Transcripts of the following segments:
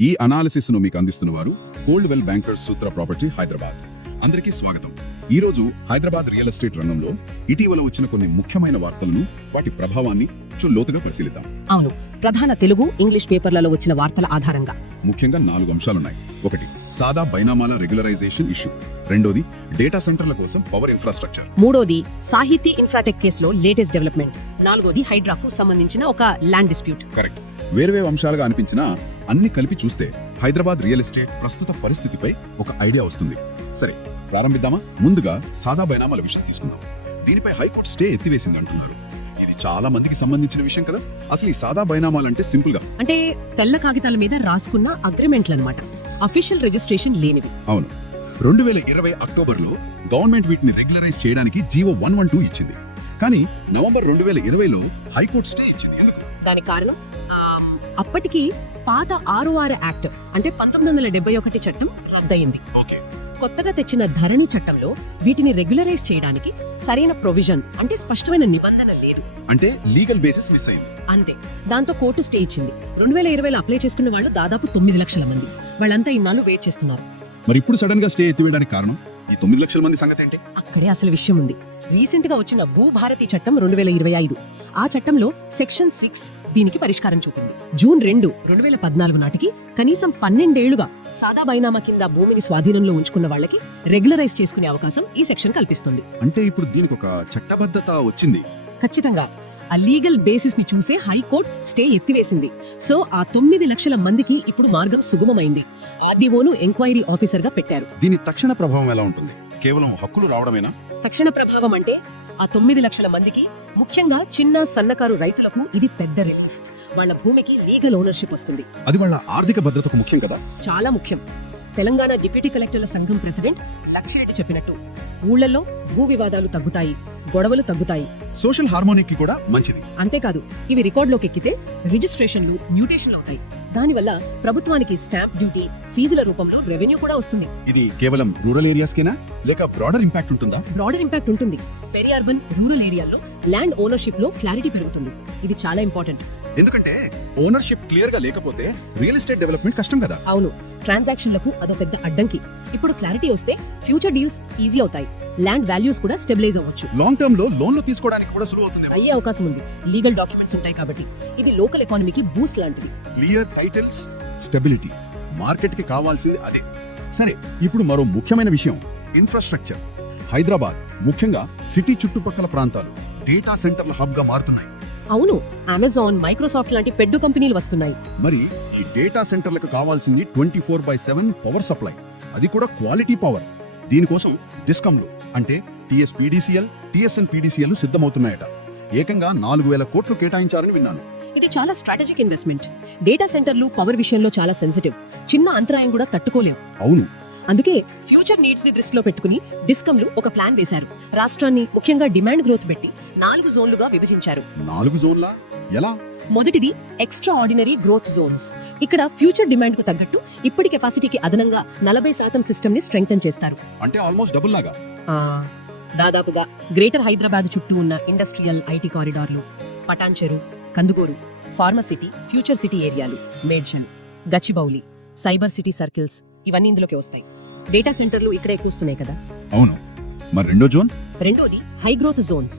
ఈ అనాలిసిస్ను మీకు అందిస్తున్న వారు cold well bankers Sutra property Hyderabad. అందరికీ స్వాగతం. ఈ రోజు హైదరాబాద్ రియల్ ఎస్టేట్ రంగంలో ఇటీవల వచ్చిన కొన్ని ముఖ్యమైన వార్తలను వాటి ప్రభావాన్ని లోతుగా పరిశీలిద్దాం. అవును. ప్రధాన తెలుగు ఇంగ్లీష్ పేపర్లలో వచ్చిన వార్తల ఆధారంగా. ముఖ్యంగా నాలుగు అంశాలున్నాయి. ఒకటి సాదా బైనామాల రెగ్యులరైజేషన్ ఇష్యూ. రెండోది డేటా సెంటర్ల కోసం పవర్ ఇన్ఫ్రాస్ట్రక్చర్. మూడోది సాహితీ ఇన్ఫ్రాటెక్ కేసులో లేటెస్ట్ డెవలప్మెంట్. నాలుగోది హైడ్రాకు సంబంధించిన ఒక ల్యాండ్ డిస్ప్యూట్. కరెక్ట్. వేర్వేరు అంశాలుగా అనిపించినా అన్ని కలిపి చూస్తే హైదరాబాద్ రియల్ ఎస్టేట్ ప్రస్తుత పరిస్థితిపై ఒక ఐడియా వస్తుంది. సరే ప్రారంభిద్దామా? ముందుగా సాదా బైనామాల విషయం తీసుకుందాం. దీనిపై హైకోర్టు స్టే ఎత్తివేసింది అంటున్నారు ఇది చాలా మందికి సంబంధించిన విషయం కదా? అసలు ఈ సాదా బైనామాలు అంటే సింపుల్గా అంటే తెల్ల కాగితాల మీద రాసుకున్న అగ్రిమెంట్లు అన్నమాట అఫీషియల్ రిజిస్ట్రేషన్ లేనివి. అవును. రెండు వేల ఇరవై అక్టోబర్లో గవర్నమెంట్ వీటిని రెగ్యులరైజ్ చేయడానికి జీవో వన్ వన్ టూ ఇచ్చింది. కానీ నవంబర్ రెండు వేల ఇరవైలో హైకోర్టు స్టే ఇచ్చింది. ఎందుకు? దానికి కారణం అప్పటికి పాత ఆర్ఓఆర్ యాక్ట్ అంటే పంతొమ్మిది వందల డెబ్బై ఒకటి చట్టం రద్దయింది. కొత్తగా తెచ్చిన ధరణి చట్టంలో వీటిని రెగ్యులరైజ్ చేయడానికి సరైన ప్రొవిజన్ అంటే స్పష్టమైన నిబంధన లేదు. అంటే లీగల్ బేసిస్ మిస్ అయింది. అంతే. దాంతో కోర్టు స్టే ఇచ్చింది. రెండు వేల ఇరవైలో అప్లై చేసుకున్న వాళ్ళు దాదాపు తొమ్మిది లక్షల మంది. వాళ్ళంతా ఇన్నాళ్ళు వెయిట్ చేస్తున్నారు. మరి ఇప్పుడు సడన్గా స్టే ఎత్తివేయడానికి కారణం? ఈ తొమ్మిది లక్షల మంది సంగతి ఏంటి? అక్కడే అసలు విషయం ఉంది. రీసెంట్గా వచ్చిన భూభారతి చట్టం రెండు వేల ఇరవై ఐదు. ఆ చట్టంలో సెక్షన్ సిక్స్ దీనికి పరిష్కారం చూపింది. జూన్ రెండు రెండు వేల పద్నాలుగు నాటికి కనీసం పన్నెండేళ్ళుగా సాదా బైనామా కింద భూమిని స్వాధీనంలో ఉంచుకున్న వాళ్ళకి రెగ్యులరైజ్ చేసుకునే అవకాశం ఈ సెక్షన్ కల్పిస్తుంది. అంటే ఇప్పుడు దీనికి ఒక చట్టబద్ధత వచ్చింది. ఖచ్చితంగా. ఆ లీగల్ బేసిస్ని చూసే హైకోర్టు స్టే ఎత్తివేసింది. సో ఆ తొమ్మిది లక్షల మందికి ఇప్పుడు మార్గం సుగమమైంది. ఆర్డీఓను ఎంక్వైరీ ఆఫీసర్గా పెట్టారు. దీని తక్షణ ప్రభావం ఎలా ఉంటుంది? కేవలం హక్కులు రావడమేనా? తక్షణ ప్రభావం అంటే ఆ తొమ్మిది లక్షల మందికి ముఖ్యంగా చిన్న సన్నకారు రైతులకు ఇది పెద్ద రిలీఫ్ వాళ్ళ భూమికి లీగల్ ఓనర్షిప్ వస్తుంది. అది వాళ్ళ ఆర్థిక భద్రతకు ముఖ్యం కదా? చాలా ముఖ్యం. తెలంగాణ డిప్యూటీ కలెక్టర్ల సంఘం ప్రెసిడెంట్ లక్ష్రెడ్డి చెప్పినట్టు ఊళ్ళల్లో భూ వివాదాలు తగ్గుతాయి గొడవలు తగ్గుతాయి. సోషల్ హార్మోనిక్కి కూడా మంచిది. అంతేకాదు ఇవి రికార్డులోకి ఎక్కితే రిజిస్ట్రేషన్లు మ్యూటేషన్లు అవుతాయి. దానివల్ల ప్రభుత్వానికి స్టాంప్ డ్యూటీ ఫీజుల రూపంలో రెవెన్యూ కూడా వస్తుంది. ఇది కేవలం రూరల్ ఏరియాస్ కేనా లేక బ్రాడర్ ఇంపాక్ట్ ఉంటుందా? బ్రాడర్ ఇంపాక్ట్ ఉంటుంది. పెరి అర్బన్ రూరల్ ఏరియాల్లో ల్యాండ్ ఓనర్షిప్లో క్లారిటీ పెరుగుతుంది. ఇది చాలా ఇంపార్టెంట్. ఎందుకంటే ఓనర్షిప్ క్లియర్గా లేకపోతే రియల్ ఎస్టేట్ డెవలప్మెంట్ కష్టం కదా. అవును ట్రాన్సాక్షన్లకు అదో పెద్ద అడ్డంకి. ఇప్పుడు క్లారిటీ వస్తే ఫ్యూచర్ డీల్స్ ఈజీ అవుతాయి. ల్యాండ్ వాల్యూస్ కూడా స్టెబిలైజ్ అవ్వచ్చు. లాంగ్ టర్మ్లో లోన్లు తీసుకోవడానికి కూడా సులువు అవుతుంది. అయ్యే అవకాశం ఉంది. లీగల్ డాక్యుమెంట్స్ ఉంటాయి కాబట్టి. ఇది లోకల్ ఎకానమీకి బూస్ట్ లాంటిది. Clear titles stability. మార్కెట్కి కావాల్సింది అదే. సరే ఇప్పుడు మరో ముఖ్యమైన విషయం. ఇన్ఫ్రాస్ట్రక్చర్. హైదరాబాద్ ముఖ్యంగా సిటీ చుట్టుపక్కల ప్రాంతాలు. డేటా సెంటర్ల హబ్గా మారుతున్నాయి. అవును అమెజాన్ మైక్రోసాఫ్ట్ లాంటి పెద్ద కంపెనీలు వస్తున్నాయి. మరి ఈ డేటా సెంటర్లకు కావాల్సింది twenty four by seven power supply. అది కూడా క్వాలిటీ పవర్. దీనికోసం డిస్కమ్లు అంటే టిఎస్ పీడీసీఎల్ టిఎస్ఎన్ పీడీసీఎల్ సిద్ధమవుతున్నాయట. ఏకంగా నాలుగు వేల కోట్లు కేటాయించారని విన్నాను. ఇది చాలా స్ట్రాటజిక్ ఇన్వెస్ట్మెంట్ డేటా సెంటర్లు పవర్ విషయంలో చాలా సెన్సిటివ్ చిన్న అంతరాయం కూడా తట్టుకోలేం అవును. అందుకే ఫ్యూచర్ నీడ్స్ని దృష్టిలో పెట్టుకుని డిస్కంలు ఒక ప్లాన్ వేశారు. రాష్ట్రాన్ని ముఖ్యంగా డిమాండ్ గ్రోత్ పెట్టి. నాలుగు జోన్లుగా విభజించారు. నాలుగు జోన్లా? ఎలా? మొదటిది ఎక్స్ట్రా ఆర్డినరీ గ్రోత్ జోన్స్ ఇక్కడ ఫ్యూచర్ డిమాండ్కు తగ్గట్టు ఇప్పటి కెపాసిటీకి అదనంగా నలభై శాతం సిస్టమ్ని స్ట్రెంగ్తన్ చేస్తారు. అంటే ఆల్మోస్ట్ డబుల్ లాగా? దాదాపుగా గ్రేటర్ హైదరాబాద్ చుట్టూ ఉన్న ఇండస్ట్రియల్ ఐటీ కారిడార్లు పటాన్ చెరు కందుగూరు ఫార్మసిటీ ఫ్యూచర్ సిటీ ఏరియాలు Medchal Gachibowli cyber city circles ఇవన్నీ ఇందులోకి వస్తాయి. డేటా సెంటర్లు ఇక్కడే కూస్తున్నాయి కదా? అవును. మరి రెండో జోన్? రెండోది హై గ్రోత్ జోన్స్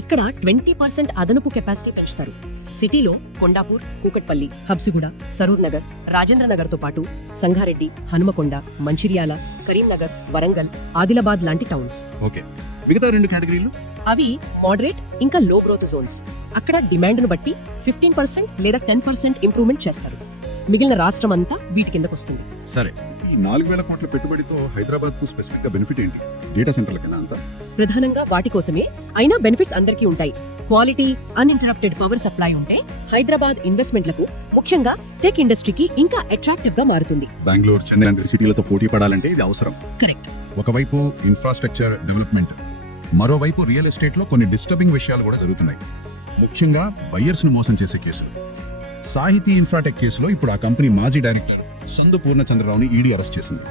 ఇక్కడ ట్వంటీ పర్సెంట్ అదనపు కెపాసిటీ పెంచుతారు. సిటీలో కొండాపూర్ కూకట్పల్లి హబ్సిగూడ సరూర్ నగర్ రాజేంద్ర నగర్తో పాటు సంగారెడ్డి హనుమకొండ మంచిర్యాల కరీంనగర్ వరంగల్ ఆదిలాబాద్ లాంటి టౌన్స్. ఓకే. మిగతా రెండు కేటగిరీలు? అవి మోడరేట్ ఇంకా లో గ్రోత్ జోన్స్. అక్కడ డిమాండ్ను బట్టి ఫిఫ్టీన్ పర్సెంట్ లేదా టెన్ పర్సెంట్ ఇంప్రూవ్మెంట్ చేస్తారు. మిగిలిన రాష్ట్రం అంతా వీటి కిందకు వస్తుంది సరే. ఈ నాలుగు వేల కోట్ల పెట్టుబడితో హైదరాబాద్కు స్పెసిఫిక్గా బెనిఫిట్ ఏంటి? డేటా సెంటర్లకైనా అంతా? ప్రధానంగా వాటి కోసమే. అయినా బెనిఫిట్స్ అందరికీ ఉంటాయి. క్వాలిటీ అన్ఇంటరప్టెడ్ పవర్ సప్లై ఉంటే హైదరాబాద్ ఇన్వెస్ట్మెంట్లకు ముఖ్యంగా టెక్ ఇండస్ట్రీకి ఇంకా అట్రాక్టివ్గా మారుతుంది. బెంగళూరు చెన్నై లాంటి సిటీలతో పోటీ పడాలంటే ఇది అవసరం. కరెక్ట్. ఒకవైపు ఇన్ఫ్రాస్ట్రక్చర్ డెవలప్మెంట్ మరోవైపు రియల్ ఎస్టేట్లో కొన్ని డిస్టర్బింగ్ విషయాలు కూడా జరుగుతున్నాయి. ముఖ్యంగా బయ్యర్స్ను మోసం చేసే కేసులు. సాహితీ ఇన్ఫ్రాటెక్ కేసులో ఇప్పుడు ఆ కంపెనీ మాజీ డైరెక్టర్ సందు పూర్ణచంద్రరావుని ఈడీ అరెస్ట్ చేసింది.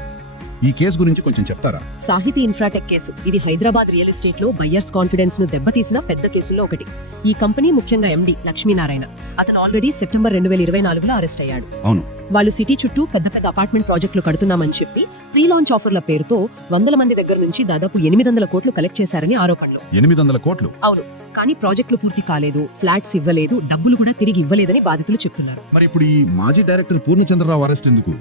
ఈ కేసు గురించి కొంచెం చెప్తారా? సాహితీ ఇన్ఫ్రాటెక్ కేసు. ఇది హైదరాబాద్ రియల్ ఎస్టేట్లో బయ్యర్స్ కాన్ఫిడెన్స్ను దెబ్బతీసిన పెద్ద కేసుల్లో ఒకటి. ఈ కంపెనీ ముఖ్యంగా ఎండి లక్ష్మీనారాయణ. అతను ఆల్రెడీ సెప్టెంబర్ రెండు వేల ఇరవై నాలుగులో అరెస్ట్ అయ్యాడు. అవును. వాళ్ళు సిటీ చుట్టూ పెద్ద పెద్ద అపార్ట్మెంట్ ప్రాజెక్టులు కడుతున్నామని చెప్పి ప్రీ లాంచ్ ఆఫర్ల పేరుతో వందల మంది దగ్గర నుంచి దాదాపు ఎనిమిది వందల కోట్లు కలెక్ట్ చేశారని ఆరోపణలు. ఎనిమిది వందల కోట్లు? కానీ ప్రాజెక్టులు పూర్తి కాలేదు ఫ్లాట్స్ ఇవ్వలేదు డబ్బులు కూడా తిరిగి ఇవ్వలేదని బాధితులు చెప్తున్నారు. మరి ఇప్పుడు ఈ మాజీ డైరెక్టర్ పూర్ణచంద్రరావు అరెస్ట్ ఎందుకు?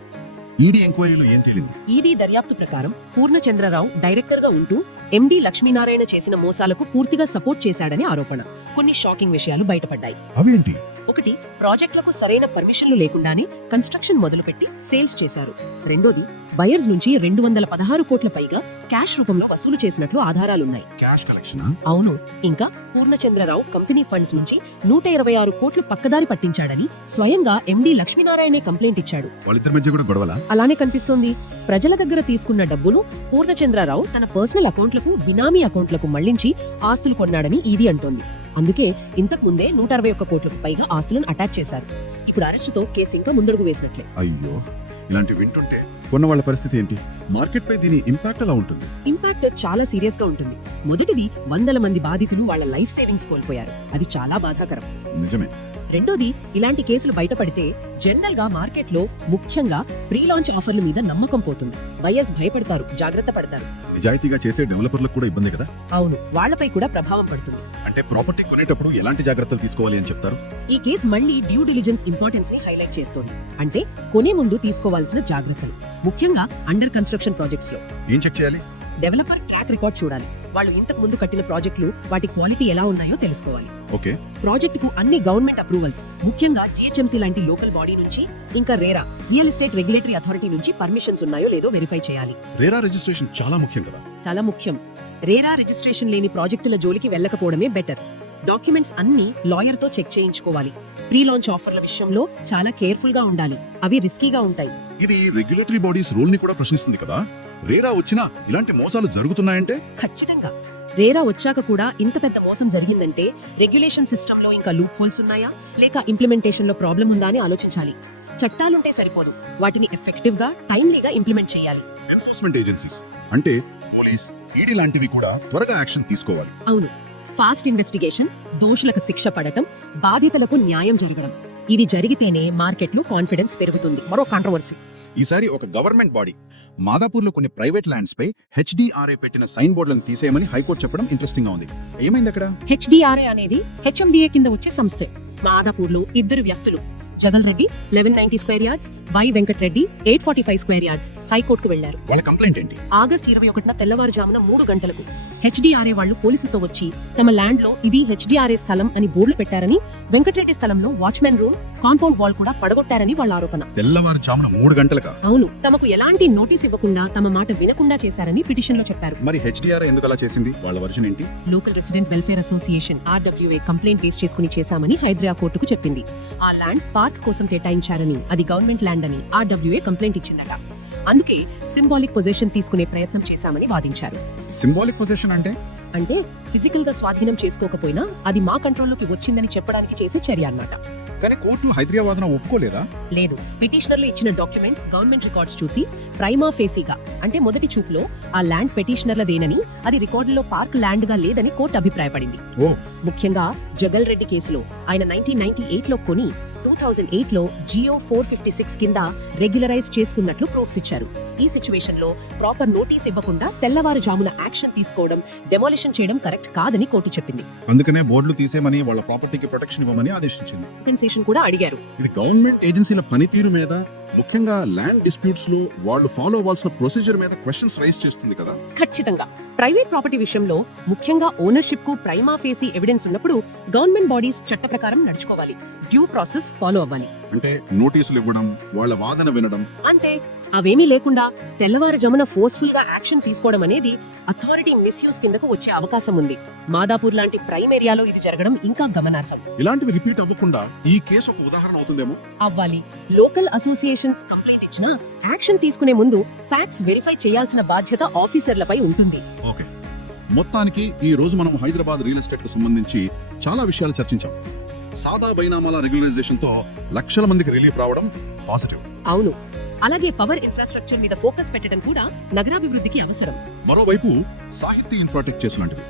ఈడీ ఎంక్వైరీలో ఏం తేలింది? ఈడీ దర్యాప్తు ప్రకారం పూర్ణచంద్రరావు డైరెక్టర్గా ఉంటూ ఎండీ లక్ష్మీనారాయణ చేసిన మోసాలకు పూర్తిగా సపోర్ట్ చేశాడని ఆరోపణ. కొన్ని షాకింగ్ విషయాలు బయటపడ్డాయి. అవేంటి? ఒకటి ప్రాజెక్టులకు సరైన పర్మిషన్లు లేకుండానే కన్స్ట్రక్షన్ మొదలుపెట్టి సేల్స్ చేశారు. రెండోది బయర్స్ నుంచి రెండు వందల పదహారు కోట్ల పైగా క్యాష్ రూపంలో వసూలు చేసినట్లు ఆధారాలున్నాయి. Cash collection? అవును ఇంకా పూర్ణచంద్రరావు కంపెనీ ఫండ్స్ నుంచి నూట ఇరవై ఆరు కోట్లు పక్కదారి పట్టించాడని స్వయంగా ఎండీ లక్ష్మీనారాయణే కంప్లైంట్ ఇచ్చాడు. వాళ్ళిద్దరి మధ్య కూడా గొడవలా? అలానే కనిపిస్తోంది. ప్రజల దగ్గర తీసుకున్న డబ్బును పూర్ణచంద్రరావు తన పర్సనల్ అకౌంట్లకు బినామీ అకౌంట్లకు మళ్ళించి ఆస్తులు కొన్నాడని ఈడీ అంటోంది. అందుకే ఇంతకు ముందే నూట అరవై ఒక్క కోట్లకు పైగా ఆస్తులను అటాక్ చేశారు. ఇప్పుడు అరెస్టుతో కేసు ఇంకా ముందడుగు వేసినట్లే. అయ్యో! ఇలాంటి వింటుంటే కొన్న వాళ్ళ పరిస్థితి ఏంటి? మార్కెట్ పై దీని ఇంపాక్ట్ ఎలా ఉంటుంది? ఇంపాక్ట్ చాలా సీరియస్గా ఉంటుంది. మొదటిది వందల మంది బాధితులు వాళ్ళ లైఫ్ సేవింగ్స్ కోల్పోయారు. అది చాలా బాధాకరం. నిజమే. రెండోది ఇలాంటి కేసులు బయటపడితే జనరల్గా మార్కెట్లో ముఖ్యంగా ప్రీ లాంచ్ ఆఫర్ల మీద నమ్మకం పోతుంది. బయర్స్ భయపడతారు జాగ్రత్త పడతారు. నిజాయితీగా చేసే డెవలపర్లకు కూడా ఇబ్బంది కదా? అవును వాళ్ళపై కూడా ప్రభావం పడుతుంది. అంటే ప్రాపర్టీ కొనేటప్పుడు ఎలాంటి జాగ్రత్తలు తీసుకోవాలి అని చెప్తారు? ఈ కేసు మళ్ళీ డ్యూ డిలిజెన్స్ ఇంపార్టెన్స్ని హైలైట్ చేస్తోంది. అంటే కొనే ముందు తీసుకోవాల్సిన జాగ్రత్తలు. ముఖ్యంగా అండర్ కన్స్ట్రక్షన్ ప్రాజెక్ట్స్లో ఏం చెక్ చేయాలి? డెవలపర్ ట్రాక్ రికార్డ్ చూడాలి. వాళ్ళు ఇంతకు ముందు కట్టిన ప్రాజెక్టులు వాటి క్వాలిటీ ఎలా ఉన్నాయో తెలుసుకోవాలి. ఓకే. ప్రాజెక్టుకు అన్ని గవర్నమెంట్ అప్రూవల్స్ ముఖ్యంగా జిహెచ్ఎంసీ లాంటి లోకల్ బాడీ నుంచి ఇంకా RERA real estate regulatory authority నుంచి పర్మిషన్స్ ఉన్నాయో లేదో వెరిఫై చేయాలి. రేరా రిజిస్ట్రేషన్ చాలా ముఖ్యం కదా? చాలా ముఖ్యం. రేరా రిజిస్ట్రేషన్ లేని ప్రాజెక్టుల జోలికి వెళ్ళకపోవడమే బెటర్. డాక్యుమెంట్స్ అన్ని లాయర్తో చెక్ చేయించుకోవాలి. ప్రీ లాంచ్ ఆఫర్ల విషయంలో చాలా కేర్ఫుల్గా ఉండాలి. అవి రిస్కీగా ఉంటాయి. ఇది రెగ్యులేటరీ బాడీస్ రూల్ని కూడా ప్రశ్నిస్తుంది కదా? రేరా వచ్చినా ఇలాంటి మోసాలు జరుగుతున్నాయంటే? ఖచ్చితంగా. రేరా వచ్చాక కూడా ఇంత పెద్ద మోసం జరిగిందంటే రెగ్యులేషన్ సిస్టమ్లో ఇంకా లూప్ హోల్స్ ఉన్నాయా? లేక ఇంప్లిమెంటేషన్లో ప్రాబ్లం ఉందా అని ఆలోచించాలి. చట్టాలుంటే సరిపోదు. వాటిని ఎఫెక్టివ్గా టైమ్లీగా ఇంప్లిమెంట్ చేయాలి. ఎన్ఫోర్స్మెంట్ ఏజెన్సీస్ అంటే పోలీస్ ఈడీ లాంటివి కూడా త్వరగా యాక్షన్ తీసుకోవాలి. అవును. ఫాస్ట్ ఇన్వెస్టిగేషన్ దోషులకు శిక్ష పడటం బాధితులకు న్యాయం జరగడం. ఇవి జరిగితేనే మార్కెట్లో కాన్ఫిడెన్స్ పెరుగుతుంది. మరో కాంట్రవర్సీ ఈసారి ఒక గవర్నమెంట్ బాడీ. మాదాపూర్లో కొన్ని ప్రైవేట్ ల్యాండ్స్ పై హెచ్డిఆర్ఏ పెట్టిన సైన్ బోర్డులను తీసేయమని హైకోర్టు చెప్పడం ఇంట్రెస్టింగ్గా ఉంది. ఏమైంది అక్కడ? హెచ్డిఆర్ఏ అనేది హెచ్ఎండిఏ కింద వచ్చే సంస్థ. మాదాపూర్లో ఇద్దరు వ్యక్తులు. Jagal Reddy eleven ninety square yards Y Venkat Reddy eight forty five square yards హైకోర్టుకు వెళ్ళారు వాళ్ళ కంప్లైంట్ ఏంటి? ఆగస్ట్ ఇరవై ఒకటిన తెల్లవారుజామున మూడు గంటలకు హెచ్డిఆర్ఏ వాళ్ళు పోలీసులతో వచ్చి తమ ల్యాండ్లో ఇది హెచ్డిఆర్ఏ స్థలం అని బోర్డులు పెట్టారని వెంకటరెడ్డి స్థలంలో వాచ్మెన్ రూమ్ కాంపౌండ్ వాల్ కూడా పడగొట్టారని వాళ్ళ ఆరోపణ. తెల్లవారుజామున మూడు గంటలకా? అవును తమకు ఎలాంటి నోటీస్ ఇవ్వకుండా తమ మాట వినకుండా చేశారని పిటిషన్లో చెప్పారు. మరి హెచ్డిఆర్ఏ ఎందుకు అలా చేసింది? వాళ్ళ వర్షన్ ఏంటి? Local resident welfare association RWA complaint base చేసుకుని చేశామని హైదరాబాద్ కోర్టుకు చెప్పింది. ఆ ల్యాండ్ పార్క్ కోసం కేటాయించారని అది గవర్నమెంట్ ల్యాండ్ అని ఆర్డబ్ల్యూఏ కంప్లైంట్ ఇచ్చిందట. అందుకే సింబాలిక్ పొజిషన్ తీసుకునే ప్రయత్నం చేశామని వాదించారు. సింబాలిక్ పొజిషన్ అంటే? అంటే ఫిజికల్గా స్వాధీనం చేసుకోకపోయినా అది మా కంట్రోల్లోకి వచ్చిందని చెప్పడానికి చేసే చర్య అన్నమాట. కానీ కోర్టు హైదరాబాద్ ఒప్పుకోలేదా? లేదు. పిటిషనర్లు ఇచ్చిన డాక్యుమెంట్స్ గవర్నమెంట్ రికార్డ్స్ చూసి ప్రైమా ఫేసీగా అంటే మొదటి చూపులో ఆ ల్యాండ్ పిటిషనర్లదేనని అది రికార్డులో పార్క్ ల్యాండ్గా లేదని కోర్టు అభిప్రాయపడింది. ఓ. ముఖ్యంగా జగల్ రెడ్డి కేసులో ఆయన నైన్టీన్ నైన్టీ ఎయిట్లో కొని టూ థౌజండ్ ఎయిట్లో జియో ఫోర్ ఫిఫ్టీ సిక్స్ కింద రెగ్యులరైజ్ చేసుకున్నట్లు ప్రూఫ్స్ ఇచ్చారు. ఈ సిచ్యువేషన్లో ప్రాపర్ నోటీస్ ఇవ్వకుండా తెల్లవారుజామున యాక్షన్ తీసుకోవడం డెమాలిషన్ చేయడం కరెక్ట్ కాదని కోర్టు చెప్పింది. అందుకనే బోర్డులు తీసేయమని వాళ్ళ ప్రాపర్టీకి ప్రొటెక్షన్ ఇవ్వమని ఆదేశించింది. కూడా అడిగారు. ఇది గవర్నమెంట్ ఏజెన్సీల పనితీరు మీద ముఖ్యంగా ల్యాండ్ డిస్ప్యూట్స్లో వాళ్ళు ఫాలో అవ్వాల్సిన ప్రొసీజర్ మీద క్వశ్చన్స్ రైజ్ చేస్తుంది కదా. ఖచ్చితంగా. ప్రైవేట్ ప్రాపర్టీ విషయంలో ముఖ్యంగా ఓనర్షిప్కు ప్రైమా ఫేసీ ఎవిడెన్స్ ఉన్నప్పుడు గవర్నమెంట్ బాడీస్ చట్ట ప్రకారం నడుచుకోవాలి. డ్యూ ప్రాసెస్ ఫాలో అవ్వాలి. అంటే నోటీసులు ఇవ్వడం వాళ్ళ వాదన వినడం. అంటే అవేమీ లేకుండా తెల్లవారుజామున ఫోర్స్ఫుల్గా యాక్షన్ తీసుకోవడం అనేది అథారిటీ మిస్యూస్ కిందకు వచ్చే అవకాశం ఉంది. మాదాపూర్ లాంటి ప్రైమ్ ఏరియాలో ఇది జరగడం ఇంకా గమనార్హం. ఇలాంటివి రిపీట్ అవ్వకుండా ఈ కేసు ఒక ఉదాహరణ అవుతుందేమో? అవ్వాలి. లోకల్ అసోసియేషన్స్ కంప్లైంట్ ఇచ్చినా యాక్షన్ తీసుకునే ముందు ఫ్యాక్ట్స్ వెరిఫై చేయాల్సిన బాధ్యత ఆఫీసర్లపై ఉంటుంది. ఓకే. మొత్తానికి ఈ రోజు మనం హైదరాబాద్ రియల్ ఎస్టేట్కు సంబంధించి చాలా విషయాలు చర్చించాం. సాదా బైనామాల రెగ్యులరైజేషన్తో లక్షల మందికి రిలీఫ్ రావడం పాజిటివ్. అవును. అలాగే పవర్ ఇన్ఫ్రాస్ట్రక్చర్ మీద ఫోకస్ పెట్టడం కూడా నగరాభివృద్ధికి అవసరం. మరోవైపు సాహిత్య ఇన్ఫ్రాటెక్ చేసి లాంటివి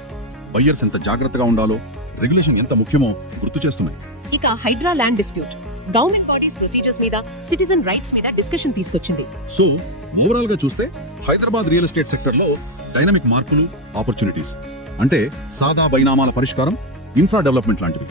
బయ్యర్స్ ఎంత జాగ్రత్తగా ఉండాలో రెగ్యులేషన్ ఎంత ముఖ్యమో గుర్తు చేస్తున్నాయి. ఇక Hydraa land dispute. Government bodies procedures మీద సిటిజన్ రైట్స్ మీద డిస్కషన్ తీసుకొచ్చింది. సో ఓవరాల్గా చూస్తే హైదరాబాద్ రియల్ ఎస్టేట్ సెక్టర్లో డైనమిక్ మార్పులు ఆపర్చునిటీస్ అంటే సాదా బైనామాల పరిష్కారం ఇన్ఫ్రా డెవలప్మెంట్ లాంటివి.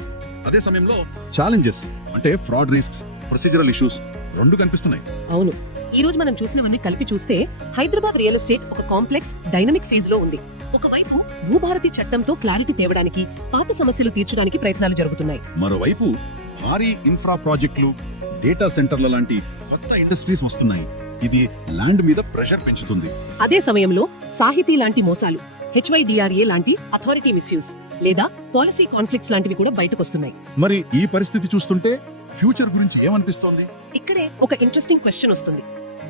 అదే సమయంలో ఛాలెంజెస్ అంటే ఫ్రాడ్ రిస్క్స్ ప్రొసీజరల్ ఇష్యూస్ రెండు కనిపిస్తున్నాయి. అవును. ఈ రోజు మనం చూసినవన్నీ కలిపి చూస్తే హైదరాబాద్ రియల్ ఎస్టేట్ ఒక కాంప్లెక్స్ డైనమిక్ ఫేజ్లో ఉంది. ఒకవైపు భూభారతి చట్టంతో క్లారిటీ తేవడానికి పాత సమస్యలు తీర్చడానికి ప్రయత్నాలు జరుగుతున్నాయి. మరోవైపు భారీ ఇన్ఫ్రా ప్రాజెక్టులు డేటా సెంటర్ల లాంటి కొత్త ఇండస్ట్రీస్ వస్తున్నాయి. ఇది ల్యాండ్ మీద ప్రెషర్ పెంచుతుంది. అదే సమయంలో సాహితీ లాంటి మోసాలు హెచ్వైడిఆర్ఏ లాంటి అథారిటీ మిస్యూస్ లేదా పాలసీ కాన్ఫ్లిక్ట్స్ లాంటివి కూడా బయటకొస్తున్నాయి. మరి ఈ పరిస్థితి చూస్తుంటే ఫ్యూచర్ గురించి ఏమనిపిస్తోంది? ఇక్కడే ఒక ఇంట్రెస్టింగ్ క్వశ్చన్ వస్తుంది.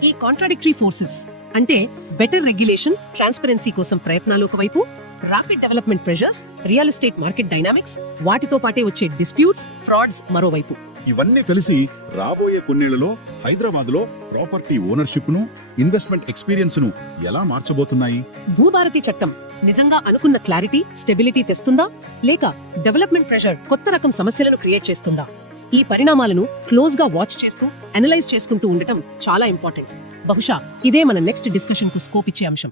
ఈ కాంట్రాడిక్టరీ ఫోర్సెస్ అంటే బెటర్ రెగ్యులేషన్ ట్రాన్స్పరెన్సీ కోసం ప్రయత్నాలు ఒకవైపు rapid development pressures real estate market dynamics వాటితో పాటే వచ్చే డిస్ప్యూట్స్ ఫ్రాడ్స్ మరోవైపు. ఇవన్నీ కలిసి రాబోయే కొన్నేళ్ళలో హైదరాబాద్లో ప్రాపర్టీ ఓనర్షిప్ను ఇన్వెస్ట్మెంట్ ఎక్స్పీరియన్స్ను ఎలా మార్చబోతున్నాయి? భూభారతి చట్టం నిజంగా అనుకున్న క్లారిటీ స్టెబిలిటీ తెస్తుందా? లేక డెవలప్మెంట్ ప్రెషర్ కొత్త రకం సమస్యలను క్రియేట్ చేస్తుందా? ఈ పరిణామాలను క్లోజ్గా వాచ్ చేస్తూ అనలైజ్ చేసుకుంటూ ఉండటం చాలా ఇంపార్టెంట్. బహుశా ఇదే మన నెక్స్ట్ డిస్కషన్కు స్కోప్ ఇచ్చే అంశం.